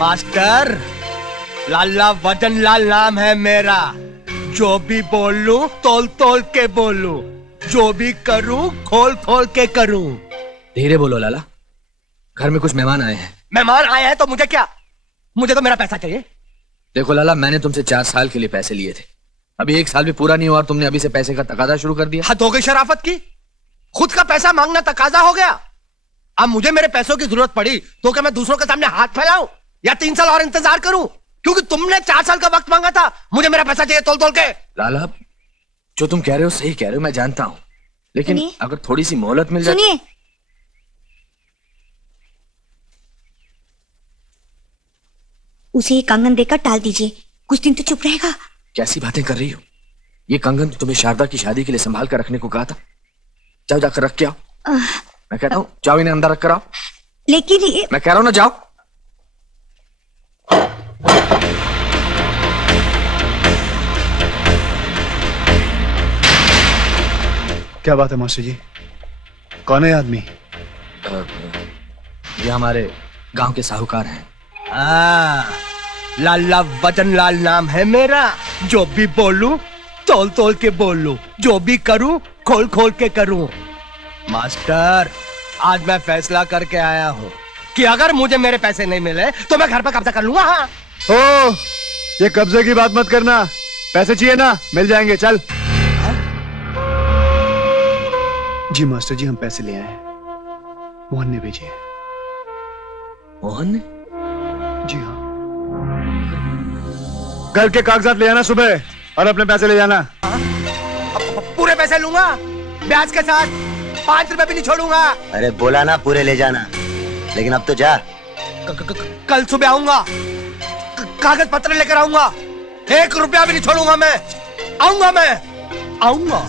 Master, लाला वजन लाल नाम है मेरा। जो भी बोलूं तोल तोल के बोलूं, जो भी करूं खोल खोल के करूं। धीरे बोलो लाला, घर में कुछ मेहमान आए हैं। मेहमान आए हैं तो मुझे क्या, मुझे तो मेरा पैसा चाहिए। देखो लाला, मैंने तुमसे 4 साल के लिए पैसे लिए थे, अभी 1 साल भी पूरा नहीं हुआ और तुमने अभी से पैसे का तकाजा शुरू कर दिया। हद हो गई शराफत की, खुद का पैसा मांगना तकाजा हो गया। अब मुझे मेरे पैसों की जरूरत पड़ी तो क्या मैं दूसरों के सामने हाथ फैलाऊं या 3 साल और इंतजार करूं? क्योंकि तुमने 4 साल का वक्त मांगा था, मुझे मेरा पैसा चाहिए तोल तोल के। लाला, जो तुम कह रहे हो सही कह रहे हो, मैं जानता हूं, लेकिन अगर थोड़ी सी मोहलत मिल जाए। सुनिए, उसे ये कंगन देकर टाल दीजिए, कुछ दिन तो चुप रहेगा। कैसी बातें कर रही हो? ये कंगन तो तुम्हें शारदा की शादी के लिए संभाल कर रखने को कहा था। जाओ जाकर रख के आओ। मैं कहता हूँ जाओ, इन्हें अंदर रख कर आओ। लेकिन ये... मैं कह रहा हूं ना, जाओ। क्या बात है मास्टर जी, कौन है आदमी? ये हमारे गांव के साहूकार हैं। लाला वजन लाल नाम है मेरा। जो भी बोलूं तोल तोल के बोलूं, जो भी करूं खोल खोल के करूं। मास्टर, आज मैं फैसला करके आया हूं कि अगर मुझे मेरे पैसे नहीं मिले तो मैं घर पर कब्जा कर लूंगा। हाँ। ओ, ये कब्जे की बात मत करना, पैसे चाहिए ना, मिल जाएंगे, चल। जी मास्टर जी, हम पैसे ले आए हैं, मोहन ने भेजे हैं। मोहन ने? जी हाँ। घर के कागजात ले आना सुबह और अपने पैसे ले जाना। पूरे पैसे लूंगा, ब्याज के साथ, 5 रुपए भी नहीं छोड़ूंगा। अरे बोला ना पूरे ले जाना, लेकिन अब तो जा। कल सुबह आऊंगा, कागज पत्र लेकर आऊंगा, 1 रुपया भी नहीं छोड़ूंगा। मैं आऊंगा।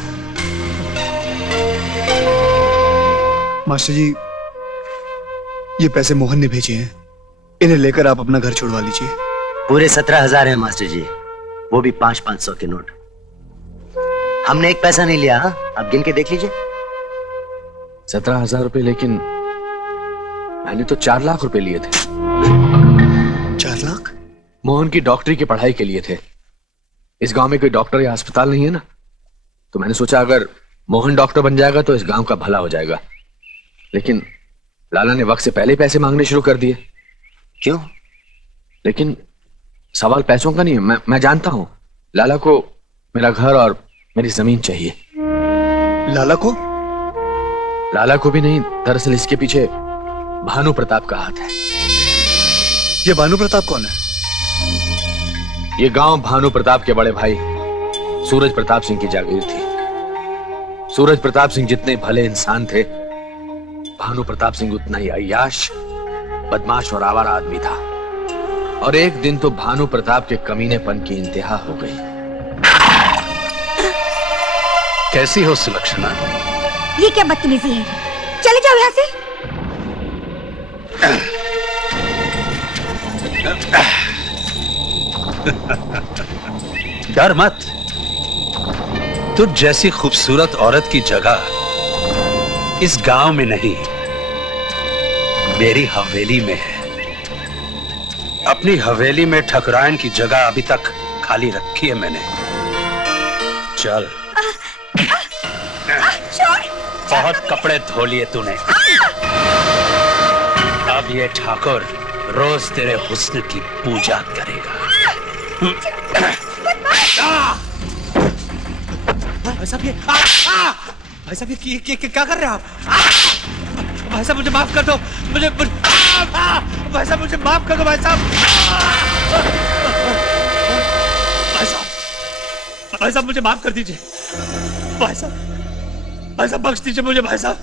मास्टर जी, ये पैसे मोहन ने भेजे हैं, इन्हें लेकर आप अपना घर छुड़वा लीजिए। पूरे 17,000 है मास्टर जी, वो भी 500-500 के नोट। हमने एक पैसा नहीं लिया। हाँ, आप गिन के देख लीजिए। 17,000 रुपए, लेकिन मैंने तो 4 लाख रुपए लिए थे। 4 लाख? मोहन की डॉक्टरी की पढ़ाई के लिए थे। इस गांव में कोई डॉक्टर या अस्पताल नहीं है ना, तो मैंने सोचा अगर मोहन डॉक्टर बन जाएगा तो इस गांव का भला हो जाएगा। लेकिन लाला ने वक्त से पहले पैसे मांगने शुरू कर दिए। क्यों? लेकिन सवाल पैसों का नहीं है, मैं जानता हूं। लाला को मेरा घर और मेरी जमीन चाहिए। लाला को? लाला को भी नहीं, दरअसल इसके पीछे भानु प्रताप का हाथ है। ये भानु प्रताप कौन है? ये गांव भानु प्रताप के बड़े भाई सूरज प्रताप सिंह की जागीर थी। सूरज प्रताप सिंह जितने भले इंसान थे, भानु प्रताप सिंह उतना ही अय्याश, बदमाश और आवारा आदमी था। और एक दिन तो भानु प्रताप के कमीनेपन की इंतहा हो गई। कैसी हो सुलक्षणा? ये क्या बदतमीजी है, चले जाओ यहाँ से। डर मत, तुझ जैसी खूबसूरत औरत की जगह इस गांव में नहीं, मेरी हवेली में है। अपनी हवेली में ठकुराइन की जगह अभी तक खाली रखी है मैंने। चल। बहुत कपड़े धो लिए तूने, अब ये ठाकुर रोज तेरे हुस्न की पूजा करेगा। भाई साहब ये क्या कर रहे हैं आप? भाई साहब मुझे माफ कर दो, भाई साहब मुझे माफ कर दो भाई साहब। भाई साहब मुझे माफ कर दीजिए भाई साहब बख्श दीजिए मुझे भाई साहब।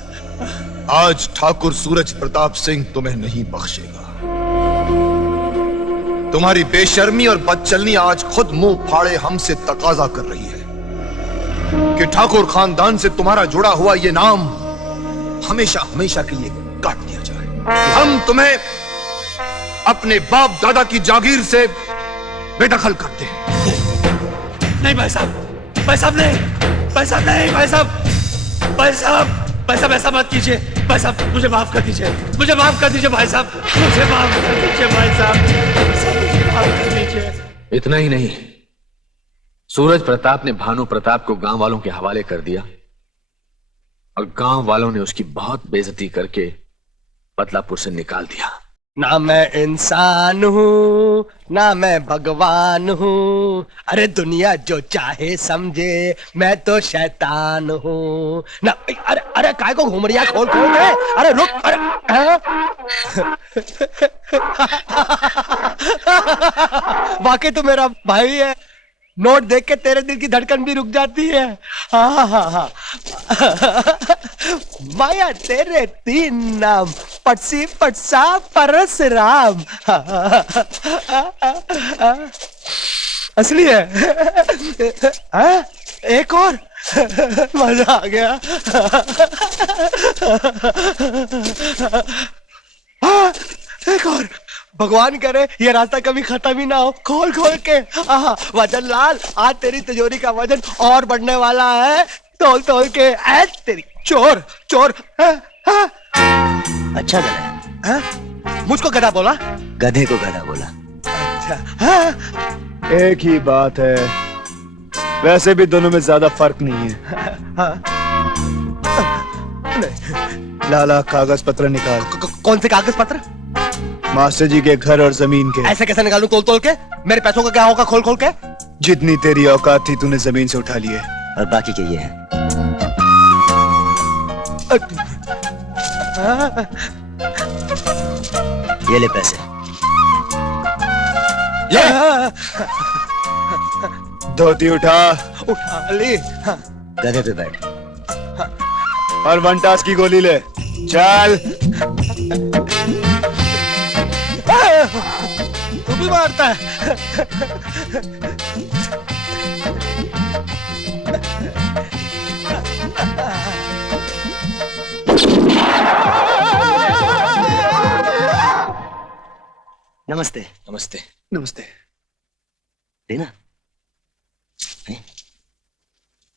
आज ठाकुर सूरज प्रताप सिंह तुम्हें नहीं बख्शेगा। तुम्हारी बेशर्मी और बदचलनी आज खुद मुंह फाड़े हमसे तकाजा कर रही है कि ठाकुर खानदान से तुम्हारा जुड़ा हुआ ये नाम हमेशा हमेशा के लिए काट दिया जाए। हम तुम्हें अपने बाप दादा की जागीर से बेदखल करते हैं। नहीं भाई साहब, भाई साहब नहीं, भाई साहब नहीं, भाई साहब, भाई साहब ऐसा मत कीजिए भाई साहब, मुझे माफ कर दीजिए, मुझे माफ कर दीजिए भाई साहब, मुझे माफ कर दीजिए भाई साहब। इतना ही नहीं, सूरज प्रताप ने भानु प्रताप को गांव वालों के हवाले कर दिया और गांव वालों ने उसकी बहुत बेइज्जती करके बदलापुर से निकाल दिया। ना मैं इंसान हूँ ना मैं भगवान हूँ, अरे दुनिया जो चाहे समझे, मैं तो शैतान हूँ ना। अरे अरे काय को घूम रही है, खोल खोल के, अरे रुक, अरे वाकई तो मेरा भाई है, नोट देख के तेरे दिल की धड़कन भी रुक जाती है। हाँ हाँ हाँ माया तेरे 3 नाम, पटसी पटसा परसराम। असली है। हाँ? एक और मजा आ गया। हाँ, एक और, भगवान करे ये रास्ता कभी खत्म ही ना हो। खोल खोल के, आहा, वजन लाल, आज तेरी तिजोरी का वजन और बढ़ने वाला है। तोल तोल के, ऐ तेरी चोर चोर। अच्छा गधा है। हाँ? मुझको गधा बोला? गधे को गधा बोला। अच्छा, हाँ? एक ही बात है, वैसे भी दोनों में ज्यादा फर्क नहीं है। हाँ? लाला कागज पत्र निकाल। कौन से कागज पत्र? मास्टर जी के घर और जमीन के। ऐसे कैसे निकालूं तोल तोल के? मेरे पैसों का क्या होगा खोल खोल के? जितनी तेरी औकात थी तूने जमीन से उठा लिए। और बाकी के ये है। ये ले पैसे। ले। धोती उठा उठा ली। हाँ। गधे पे बैठ। और 1 टास की गोली ले। चल। तू भी मारता है। नमस्ते। नमस्ते। नमस्ते। देना।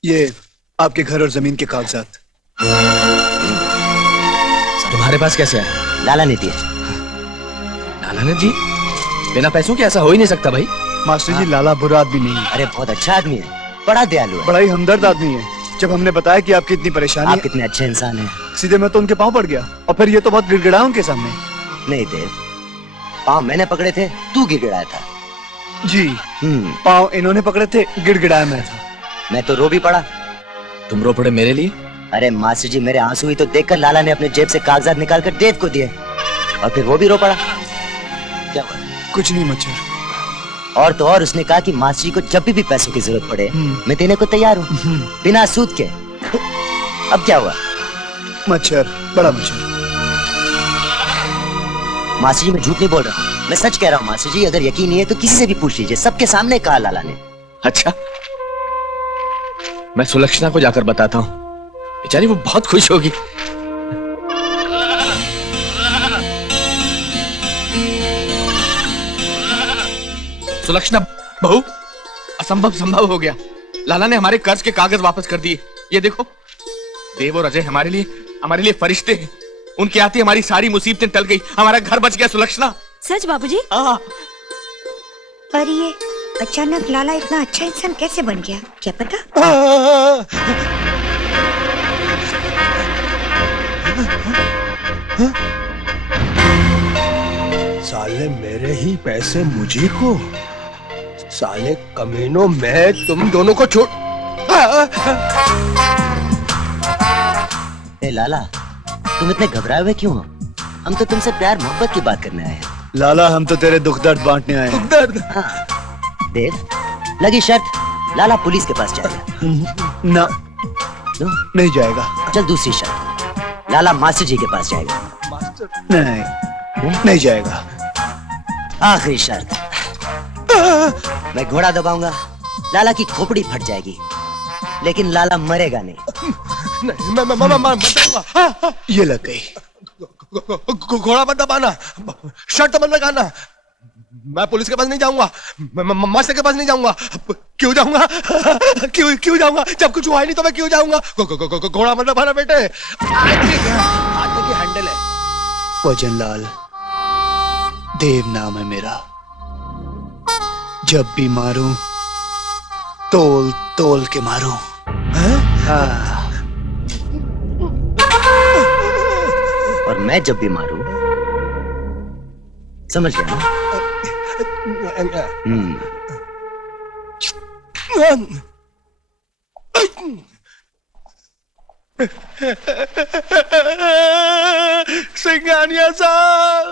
ये आपके घर और जमीन के कागजात। तुम्हारे पास कैसे है? लाला ने दिए। लाला ने जी? बिना पैसों के ऐसा हो ही नहीं सकता भाई। मास्टर जी, लाला बुरा आदमी नहीं है, अरे बहुत अच्छा आदमी है, बड़ा दयालु है। बड़ा ही हमदर्द आदमी है। जब हमने बताया कि आपकी इतनी परेशानी आप है, कितने अच्छे इंसान हैं। सीधे मैं तो उनके पांव पड़ गया और फिर ये तो बहुत गिड़गिड़ाया उनके सामने। नहीं देव, पाँव मैंने पकड़े थे, तू गिड़गिड़ाया था। जी, पांव इन्होंने पकड़े थे, गिड़गिड़ाया मैं था। मैं तो रो भी पड़ा। तुम रो पड़े मेरे लिए? अरे मास्टर जी, मेरे आंसू ही तो देखकर लाला ने अपने जेब से कागजात निकालकर देव को दिए और फिर वो भी रो पड़ा। क्या हुआ? कुछ नहीं मच्छर। और तो और उसने कहा कि मास्टर जी को जब भी पैसों की जरूरत पड़े मैं देने को तैयार हूँ, बिना सूद के। अब क्या हुआ? मच्छर, बड़ा मच्छर। मास्टर जी, मैं झूठ नहीं बोल रहा हूँ, मैं सच कह रहा हूँ मास्टर जी। अगर यकीन नहीं है तो किसी से भी पूछ लीजिए, सबके सामने कहा लाला ने। अच्छा, मैं सुलक्षणा को जाकर बताता हूँ, बेचारी वो बहुत खुश होगी। सुलक्षणा बहू, असंभव संभव हो गया। लाला ने हमारे कर्ज के कागज वापस कर दिए। ये देखो, देव और अजय हमारे लिए फरिश्ते हैं। उनके आते हमारी सारी मुसीबतें टल गई, हमारा घर बच गया। सुलक्षणा, सच बाबूजी? हाँ। पर ये अचानक लाला इतना अच्छा इंसान कैसे बन गया, क्या पता? साले मेरे ही पैसे मुझे को, साले कमीनों, मैं तुम दोनों को छोड़। ए लाला, तुम इतने घबराए हुए क्यों हो? हम तो तुमसे प्यार मोहब्बत की बात करने आए हैं। लाला, हम तो तेरे दुख दर्द बांटने आए हैं। दर्द? हाँ। देव, लगी शर्त, लाला पुलिस के पास जाएगा। ना, नो? नहीं जाएगा। चल दूसरी शर्त, लाला मास्टर जी के पास जाएगा। नहीं, नहीं जाएगा। आखिरी शर्त, मैं घोड़ा दबाऊंगा, लाला की खोपड़ी फट जाएगी, लेकिन लाला मरेगा नहीं। नहीं, मैं बताऊंगा। ये लग गई। घोड़ा मत दबाना, शर्त मत लगाना। मैं पुलिस के पास नहीं जाऊंगा, मैं मास्टर के पास नहीं जाऊंगा। क्यों जाऊंगा? क्यों जाऊंगा? जब कुछ हुआ ही नहीं तो मैं क्यों जाऊंगा? घोड़ा मत दबाना बेटे। हाथ की हैंडल है। वजन लाल, देव नाम है मेरा। जब भी मारूं तोल तोल के मारूं। हाँ। और मैं जब भी मारूं, समझ गया ना? सिंघानिया साहब,